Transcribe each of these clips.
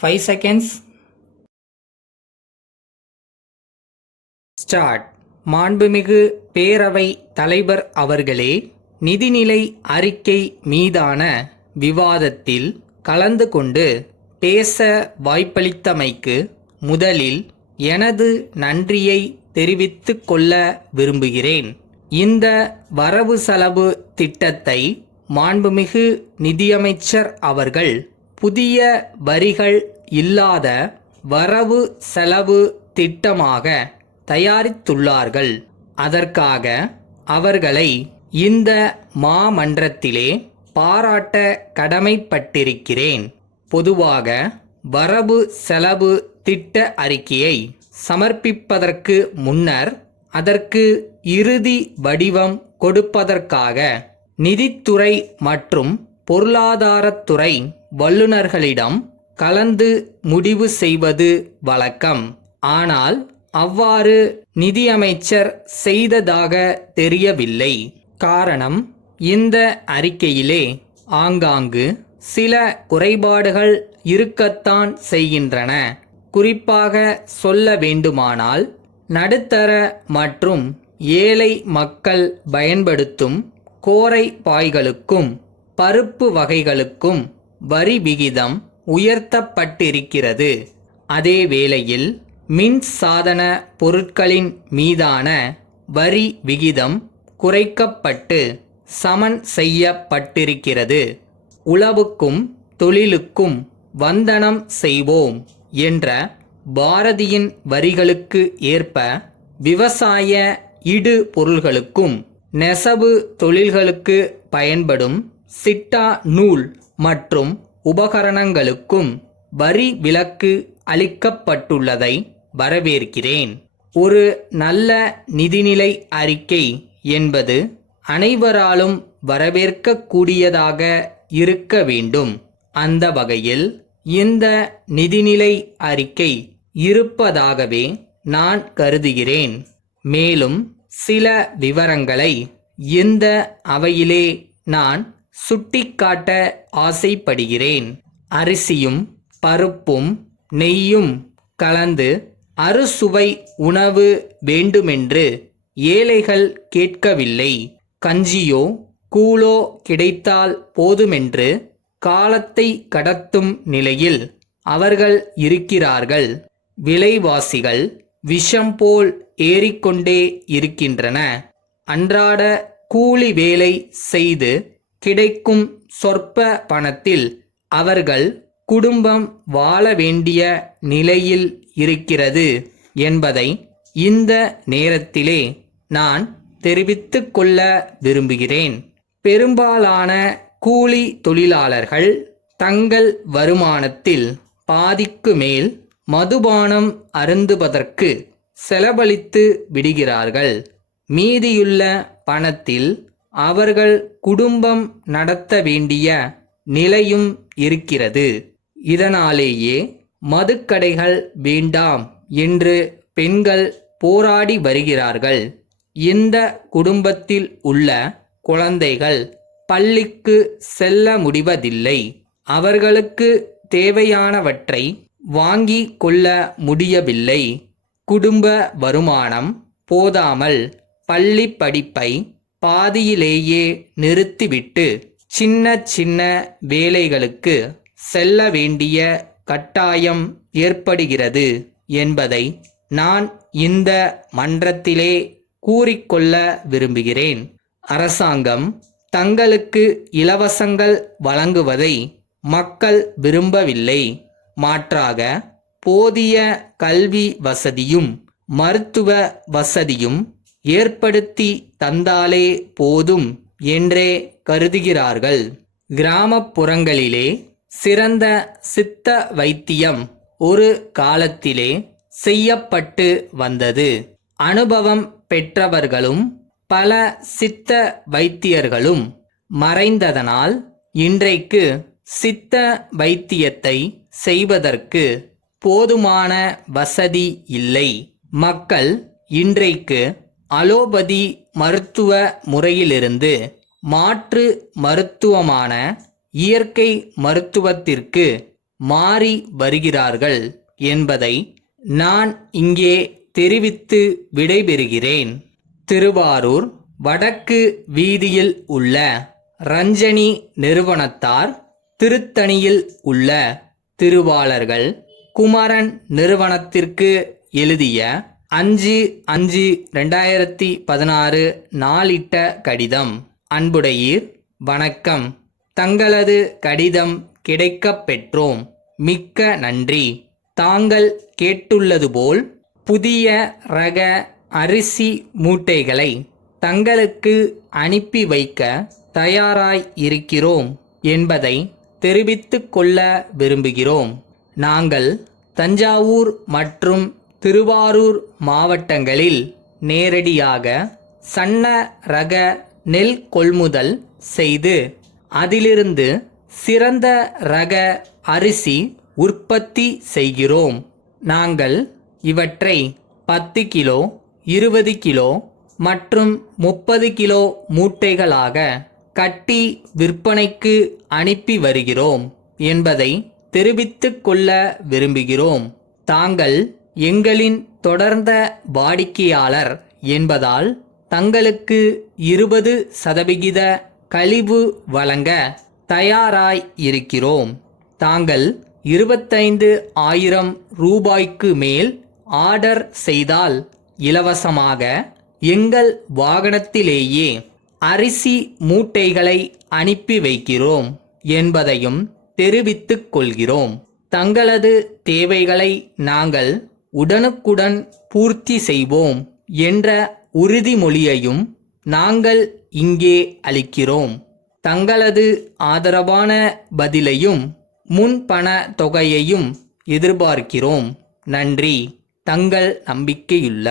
5 seconds. Start. மாண்புமிகு பேரவை தலைவர் அவர்களே, நிதிநிலை அறிக்கை மீதான விவாதத்தில் கலந்து கொண்டு பேச வாய்ப்பளித்தமைக்கு முதலில் எனது நன்றியை தெரிவித்துக் கொள்ள விரும்புகிறேன். இந்த வரவு செலவு திட்டத்தை மாண்புமிகு நிதியமைச்சர் அவர்கள் புதிய வரிகள் இல்லாத வரவு செலவு திட்டமாக தயாரித்துள்ளார்கள். அதற்காக அவர்களை இந்த மாமன்றத்திலே பாராட்ட கடமைப்பட்டிருக்கிறேன். பொதுவாக வரவு செலவு திட்ட அறிக்கையை சமர்ப்பிப்பதற்கு முன்னர் அதற்கு இறுதி வடிவம் கொடுப்பதற்காக நிதித்துறை மற்றும் பொருளாதாரத்துறை வல்லுநர்களிடம் கலந்து முடிவு செய்வது வழக்கம். ஆனால் அவ்வாறு நிதியமைச்சர் செய்ததாக தெரியவில்லை. காரணம், இந்த அறிக்கையிலே ஆங்காங்கு சில குறைபாடுகள் இருக்கத்தான் செய்கின்றன. குறிப்பாக சொல்ல வேண்டுமானால், நடுத்தர மற்றும் ஏழை மக்கள் பயன்படுத்தும் கோரை பாய்களுக்கும் பருப்பு வகைகளுக்கும் வரி விகிதம் உயர்த்தப்பட்டிருக்கிறது. அதே வேளையில் மின் சாதன பொருட்களின் மீதான வரி விகிதம் குறைக்கப்பட்டு சமன் செய்யப்பட்டிருக்கிறது. உழவுக்கும் தொழிலுக்கும் வந்தனம் செய்வோம் என்ற பாரதியின் வரிகளுக்கு ஏற்ப விவசாய இடு பொருள்களுக்கும் நெசவு தொழில்களுக்கு பயன்படும் சிட்டா நூல் மற்றும் உபகரணங்களுக்கும் வரி விலக்கு அளிக்கப்பட்டுள்ளதை வரவேற்கிறேன். ஒரு நல்ல நிதிநிலை அறிக்கை என்பது அனைவராலும் வரவேற்கக்கூடியதாக இருக்க வேண்டும். அந்த வகையில் இந்த நிதிநிலை அறிக்கை இருப்பதாகவே நான் கருதுகிறேன். மேலும் சில விவரங்களை இந்த அவையிலே நான் சுட்டிக்காட்ட ஆசைப்படுகிறேன். அரிசியும் பருப்பும் நெய்யும் கலந்து அறுசுவை உணவு வேண்டுமென்று ஏழைகள் கேட்கவில்லை. கஞ்சியோ கூழோ கிடைத்தால் போதுமென்று காலத்தை கடத்தும் நிலையில் அவர்கள் இருக்கிறார்கள். விலைவாசிகள் விஷம் போல் ஏறிக்கொண்டே இருக்கின்றன. அன்றாட கூலி வேலை செய்து கிடைக்கும் சொற்ப பணத்தில் அவர்கள் குடும்பம் வாழ வேண்டிய நிலையில் இருக்கிறது என்பதை இந்த நேரத்திலே நான் தெரிவித்துக் கொள்ள விரும்புகிறேன். பெரும்பாலான கூலி தொழிலாளர்கள் தங்கள் வருமானத்தில் பாதிக்கு மேல் மதுபானம் அருந்துவதற்கு செலவழித்து விடுகிறார்கள். மீதியுள்ள பணத்தில் அவர்கள் குடும்பம் நடத்த வேண்டிய நிலையும் இருக்கிறது. இதனாலேயே மதுக்கடைகள் வேண்டாம் என்று பெண்கள் போராடி வருகிறார்கள். இந்த குடும்பத்தில் உள்ள குழந்தைகள் பள்ளிக்கு செல்ல முடிவதில்லை. அவர்களுக்கு தேவையானவற்றை வாங்கி கொள்ள முடியவில்லை. குடும்ப வருமானம் போதாமல் பள்ளி படிப்பை பாதியிலேயே நிறுத்திவிட்டு சின்ன சின்ன வேலைகளுக்கு செல்ல வேண்டிய கட்டாயம் ஏற்படுகிறது என்பதை நான் இந்த மன்றத்திலே கூறிக்கொள்ள விரும்புகிறேன். அரசாங்கம் தங்களுக்கு இலவசங்கள் வழங்குவதை மக்கள் விரும்பவில்லை. மாற்றாக போதிய கல்வி வசதியும் மருத்துவ வசதியும் ஏற்படுத்தி தந்தாலே போதும் என்றே கருதுகிறார்கள். கிராமப்புறங்களிலே சிறந்த சித்த வைத்தியம் ஒரு காலத்திலே செய்யப்பட்டு வந்தது. அனுபவம் பெற்றவர்களும் பல சித்த வைத்தியர்களும் மறைந்ததனால் இன்றைக்கு சித்த வைத்தியத்தை செய்வதற்கு போதுமான வசதி இல்லை. மக்கள் இன்றைக்கு அலோபதி மருத்துவ முறையிலிருந்து மாற்று மருத்துவமான இயற்கை மருத்துவத்திற்கு மாறி வருகிறார்கள் என்பதை நான் இங்கே தெரிவித்து விடைபெறுகிறேன். திருவாரூர் வடக்கு வீதியில் உள்ள ரஞ்சனி நிறுவனத்தார், திருத்தணியில் உள்ள திருவாளர்கள் குமரன் நிறுவனத்திற்கு எழுதிய 5/5/2016 நாளிட்ட கடிதம். அன்புடையீர், வணக்கம். தங்களது கடிதம் கிடைக்கப் பெற்றோம். மிக்க நன்றி. தாங்கள் கேட்டுள்ளது போல் புதிய ரக அரிசி மூட்டைகளை தங்களுக்கு அனுப்பி வைக்க தயாராய் இருக்கிறோம் என்பதை தெரிவித்துக் கொள்ள விரும்புகிறோம். நாங்கள் தஞ்சாவூர் மற்றும் திருவாரூர் மாவட்டங்களில் நேரடியாக சன்ன ரக நெல் கொள்முதல் செய்து அதிலிருந்து சிறந்த ரக அரிசி உற்பத்தி செய்கிறோம். நாங்கள் இவற்றை 10 கிலோ, 20 கிலோ மற்றும் 30 கிலோ மூட்டைகளாக கட்டி விற்பனைக்கு அனுப்பி வருகிறோம் என்பதை தெரிவித்துக் கொள்ள விரும்புகிறோம். தாங்கள் எங்களின் தொடர்ந்த வாடிக்கையாளர் என்பதால் தங்களுக்கு 20% கழிவு வழங்க தயாராய் இருக்கிறோம். தாங்கள் 25,000 ரூபாய்க்கு மேல் ஆர்டர் செய்தால் இலவசமாக எங்கள் வாகனத்திலேயே அரிசி மூட்டைகளை அனுப்பி வைக்கிறோம் என்பதையும் தெரிவித்துக் கொள்கிறோம். தங்களது தேவைகளை நாங்கள் உடனுக்குடன் பூர்த்தி செய்வோம் என்ற உறுதிமொழியையும் நாங்கள் இங்கே அளிக்கிறோம். தங்களது ஆதரவான பதிலையும் முன்பண தொகையையும் எதிர்பார்க்கிறோம். நன்றி. தங்கள் நம்பிக்கையுள்ள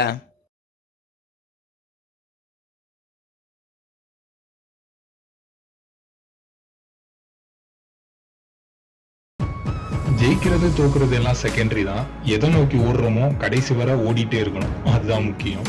ஜெயிக்கிறது தோக்குறது எல்லாம் செகண்டரி தான். எதை நோக்கி ஓடுறோமோ கடைசி வரை ஓடிட்டே இருக்கணும், அதுதான் முக்கியம்.